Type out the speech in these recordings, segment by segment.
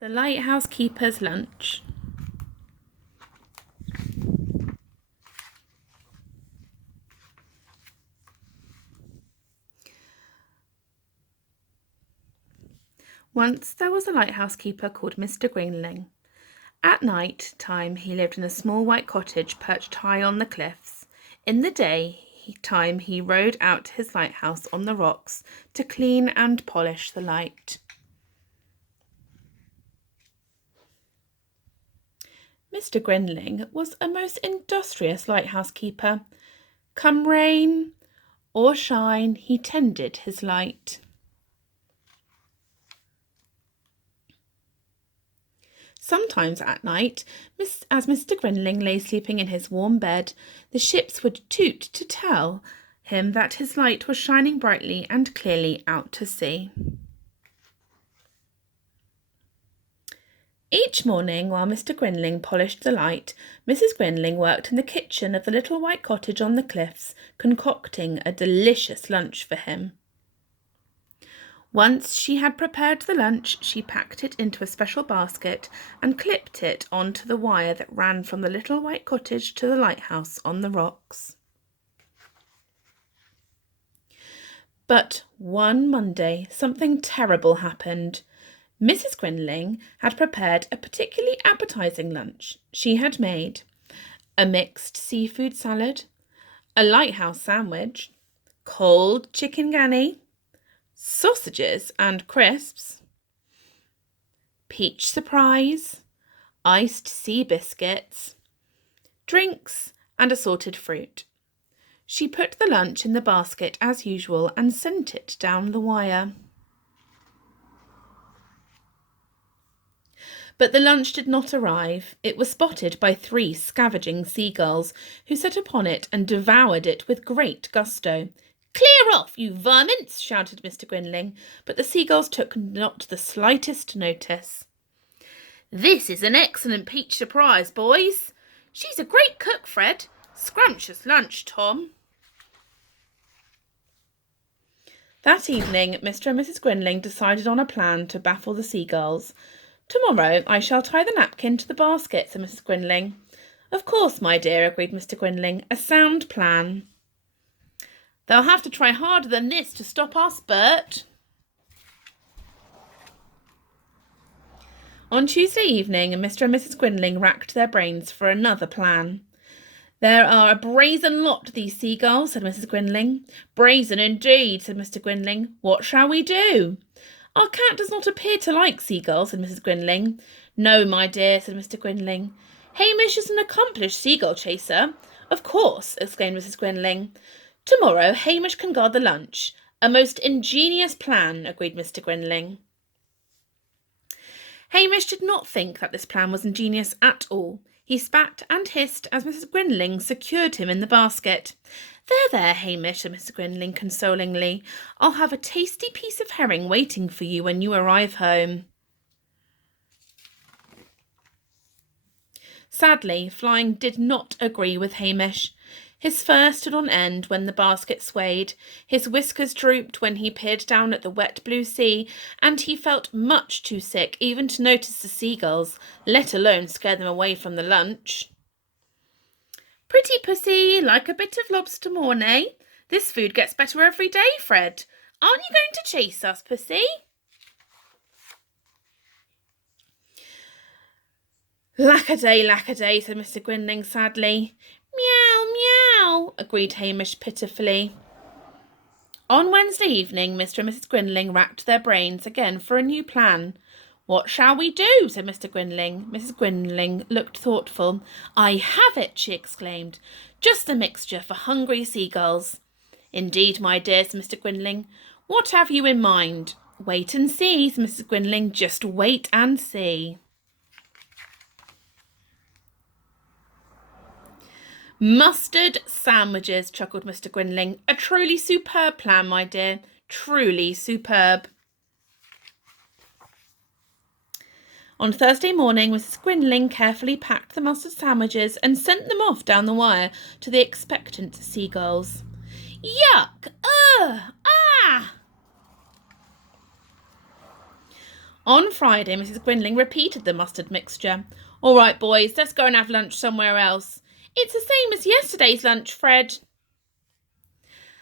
The lighthouse keeper's lunch. Once there was a lighthouse keeper called Mr. Greenling. At night time he lived in a small white cottage perched high on the cliffs. In the day time he rowed out to his lighthouse on the rocks to clean and polish the light. Mr. Greenling was a most industrious lighthouse keeper. Come rain or shine, he tended his light. Sometimes at night, as Mr. Greenling lay sleeping in his warm bed, the ships would toot to tell him that his light was shining brightly and clearly out to sea. Each morning, while Mr. Greenling polished the light, Mrs. Greenling worked in the kitchen of the little white cottage on the cliffs, concocting a delicious lunch for him. Once she had prepared the lunch, she packed it into a special basket and clipped it onto the wire that ran from the little white cottage to the lighthouse on the rocks. But one Monday, something terrible happened. Mrs. Greenling had prepared a particularly appetizing lunch. She had made a mixed seafood salad, a lighthouse sandwich, cold chicken ganny, sausages and crisps, peach surprise, iced sea biscuits, drinks and assorted fruit. She put the lunch in the basket as usual and sent it down the wire. But the lunch did not arrive. It was spotted by 3 scavenging seagulls, who set upon it and devoured it with great gusto. "Clear off, you vermins!" shouted Mr. Greenling, but the seagulls took not the slightest notice. "This is an excellent peach surprise, boys. She's a great cook, Fred. Scrumptious lunch, Tom." That evening, Mr. and Mrs. Greenling decided on a plan to baffle the seagulls. "Tomorrow I shall tie the napkin to the basket," said Mrs. Greenling. "Of course, my dear," agreed Mr. Greenling. "A sound plan." "They'll have to try harder than this to stop us, Bert." On Tuesday evening, Mr. and Mrs. Greenling racked their brains for another plan. "There are a brazen lot, these seagulls," said Mrs. Greenling. "Brazen indeed," said Mr. Greenling. "What shall we do?" "Our cat does not appear to like seagulls," said Mrs. Greenling. "No, my dear," said Mr. Greenling. "Hamish is an accomplished seagull chaser." "Of course," exclaimed Mrs. Greenling. "Tomorrow Hamish can guard the lunch. A most ingenious plan," agreed Mr. Greenling. Hamish did not think that this plan was ingenious at all. He spat and hissed as Mrs. Greenling secured him in the basket. There, Hamish," said Mrs. Greenling consolingly. "I'll have a tasty piece of herring waiting for you when you arrive home." Sadly, Flying did not agree with Hamish. His fur stood on end when the basket swayed, his whiskers drooped when he peered down at the wet blue sea, and he felt much too sick even to notice the seagulls, let alone scare them away from the lunch. "Pretty pussy, like a bit of lobster mornay. This food gets better every day, Fred. Aren't you going to chase us, pussy?" "Lackaday, lackaday," said Mr. Greenling sadly. "Meow, meow," agreed Hamish pitifully. On Wednesday evening, Mr. and Mrs. Greenling racked their brains again for a new plan. "What shall we do?" said Mr. Greenling. Mrs. Greenling looked thoughtful. "I have it!" she exclaimed. "Just a mixture for hungry seagulls." "Indeed, my dear," said Mr. Greenling. "What have you in mind?" "Wait and see," said Mrs. Greenling. "Just wait and see." "Mustard sandwiches," chuckled Mr. Greenling. "A truly superb plan, my dear. Truly superb." On Thursday morning, Mrs. Greenling carefully packed the mustard sandwiches and sent them off down the wire to the expectant seagulls. "Yuck! Ah!" On Friday, Mrs. Grinling repeated the mustard mixture. "All right, boys, let's go and have lunch somewhere else." "It's the same as yesterday's lunch, Fred."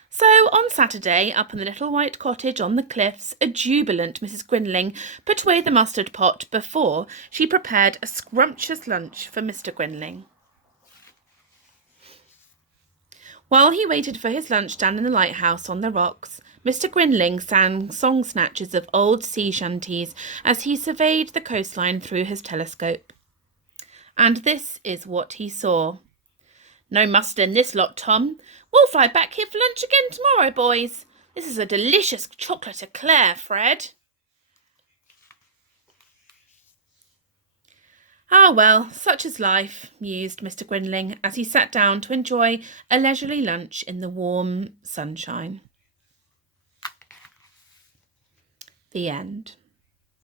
So on Saturday, up in the little white cottage on the cliffs, a jubilant Mrs. Grinling put away the mustard pot before she prepared a scrumptious lunch for Mr. Grinling. While he waited for his lunch down in the lighthouse on the rocks, Mr. Grinling sang song snatches of old sea shanties as he surveyed the coastline through his telescope. And this is what he saw. "No mustard in this lot, Tom. We'll fly back here for lunch again tomorrow, boys. This is a delicious chocolate eclair, Fred." "Ah, well, such is life," mused Mr. Grinling as he sat down to enjoy a leisurely lunch in the warm sunshine. The end.